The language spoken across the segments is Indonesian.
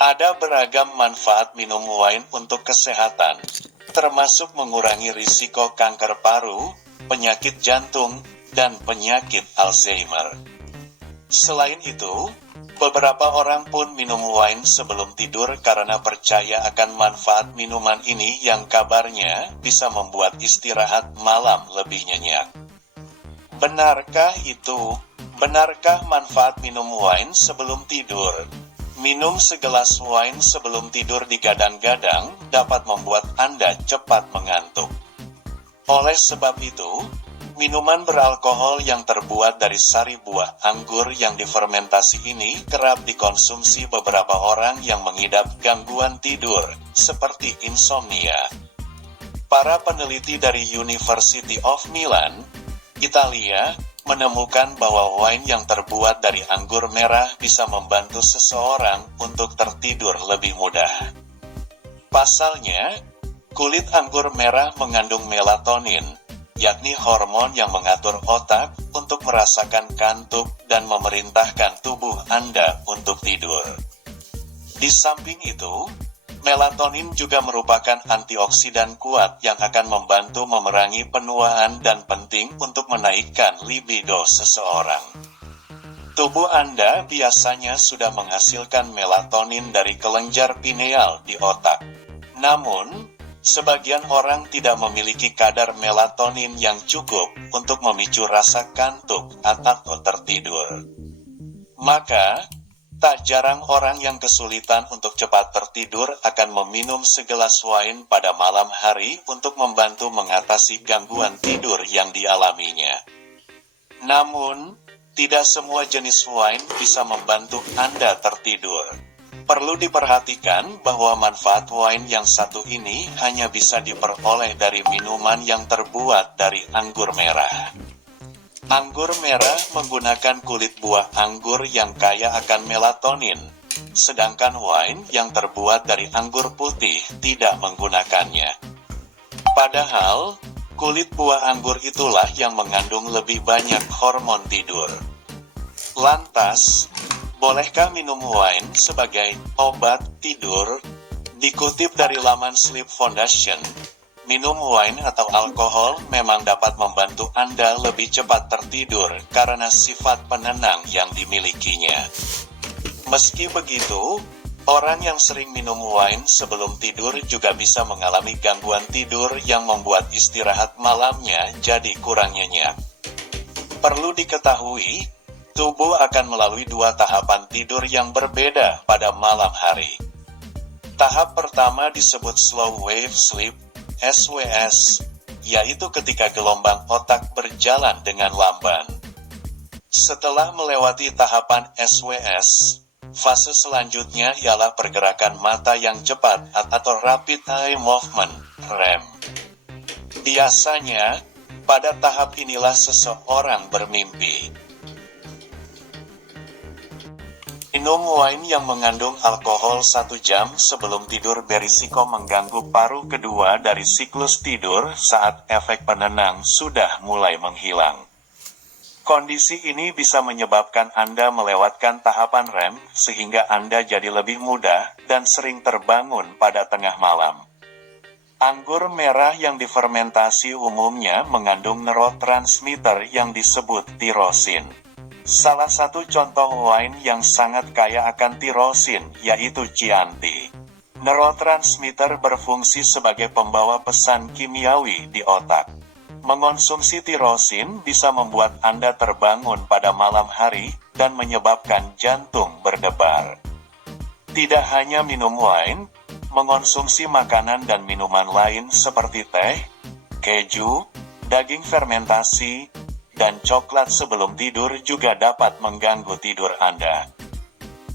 Ada beragam manfaat minum wine untuk kesehatan, termasuk mengurangi risiko kanker paru, penyakit jantung, dan penyakit Alzheimer. Selain itu, beberapa orang pun minum wine sebelum tidur karena percaya akan manfaat minuman ini yang kabarnya bisa membuat istirahat malam lebih nyenyak. Benarkah itu? Benarkah manfaat minum wine sebelum tidur? Minum segelas wine sebelum tidur digadang-gadang dapat membuat Anda cepat mengantuk. Oleh sebab itu, minuman beralkohol yang terbuat dari sari buah anggur yang difermentasi ini kerap dikonsumsi beberapa orang yang mengidap gangguan tidur, seperti insomnia. Para peneliti dari University of Milan, Italia, menemukan bahwa wine yang terbuat dari anggur merah bisa membantu seseorang untuk tertidur lebih mudah. Pasalnya, kulit anggur merah mengandung melatonin, yakni hormon yang mengatur otak untuk merasakan kantuk dan memerintahkan tubuh Anda untuk tidur. Di samping itu, melatonin juga merupakan antioksidan kuat yang akan membantu memerangi penuaan dan penting untuk menaikkan libido seseorang. Tubuh Anda biasanya sudah menghasilkan melatonin dari kelenjar pineal di otak. Namun, sebagian orang tidak memiliki kadar melatonin yang cukup untuk memicu rasa kantuk atau tertidur. Maka, tak jarang orang yang kesulitan untuk cepat tertidur akan meminum segelas wine pada malam hari untuk membantu mengatasi gangguan tidur yang dialaminya. Namun, tidak semua jenis wine bisa membantu Anda tertidur. Perlu diperhatikan bahwa manfaat wine yang satu ini hanya bisa diperoleh dari minuman yang terbuat dari anggur merah. Anggur merah menggunakan kulit buah anggur yang kaya akan melatonin, sedangkan wine yang terbuat dari anggur putih tidak menggunakannya. Padahal, kulit buah anggur itulah yang mengandung lebih banyak hormon tidur. Lantas, bolehkah minum wine sebagai obat tidur? Dikutip dari laman Sleep Foundation, minum wine atau alkohol memang dapat membantu Anda lebih cepat tertidur karena sifat penenang yang dimilikinya. Meski begitu, orang yang sering minum wine sebelum tidur juga bisa mengalami gangguan tidur yang membuat istirahat malamnya jadi kurang nyenyak. Perlu diketahui, tubuh akan melalui dua tahapan tidur yang berbeda pada malam hari. Tahap pertama disebut slow wave sleep, SWS, yaitu ketika gelombang otak berjalan dengan lamban. Setelah melewati tahapan SWS, fase selanjutnya ialah pergerakan mata yang cepat atau rapid eye movement, REM. Biasanya, pada tahap inilah seseorang bermimpi. Minum wine yang mengandung alkohol 1 jam sebelum tidur berisiko mengganggu paruh kedua dari siklus tidur saat efek penenang sudah mulai menghilang. Kondisi ini bisa menyebabkan Anda melewatkan tahapan REM sehingga Anda jadi lebih mudah dan sering terbangun pada tengah malam. Anggur merah yang difermentasi umumnya mengandung neurotransmitter yang disebut tirosin. Salah satu contoh wine yang sangat kaya akan tirosin yaitu Chianti. Neurotransmitter berfungsi sebagai pembawa pesan kimiawi di otak. Mengonsumsi tirosin bisa membuat Anda terbangun pada malam hari dan menyebabkan jantung berdebar. Tidak hanya minum wine, mengonsumsi makanan dan minuman lain seperti teh, keju, daging fermentasi, dan coklat sebelum tidur juga dapat mengganggu tidur Anda.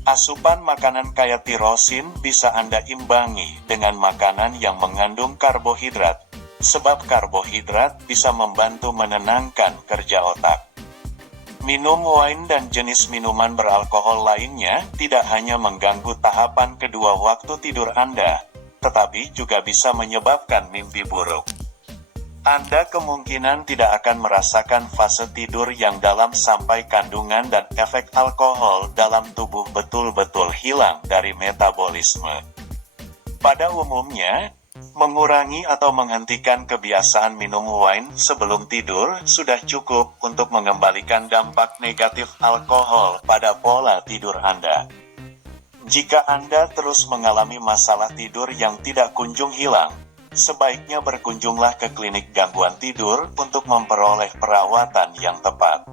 Asupan makanan kaya tirosin bisa Anda imbangi dengan makanan yang mengandung karbohidrat, sebab karbohidrat bisa membantu menenangkan kerja otak. Minum wine dan jenis minuman beralkohol lainnya tidak hanya mengganggu tahapan kedua waktu tidur Anda, tetapi juga bisa menyebabkan mimpi buruk. Anda kemungkinan tidak akan merasakan fase tidur yang dalam sampai kandungan dan efek alkohol dalam tubuh betul-betul hilang dari metabolisme. Pada umumnya, mengurangi atau menghentikan kebiasaan minum wine sebelum tidur sudah cukup untuk mengembalikan dampak negatif alkohol pada pola tidur Anda. Jika Anda terus mengalami masalah tidur yang tidak kunjung hilang, sebaiknya berkunjunglah ke klinik gangguan tidur untuk memperoleh perawatan yang tepat.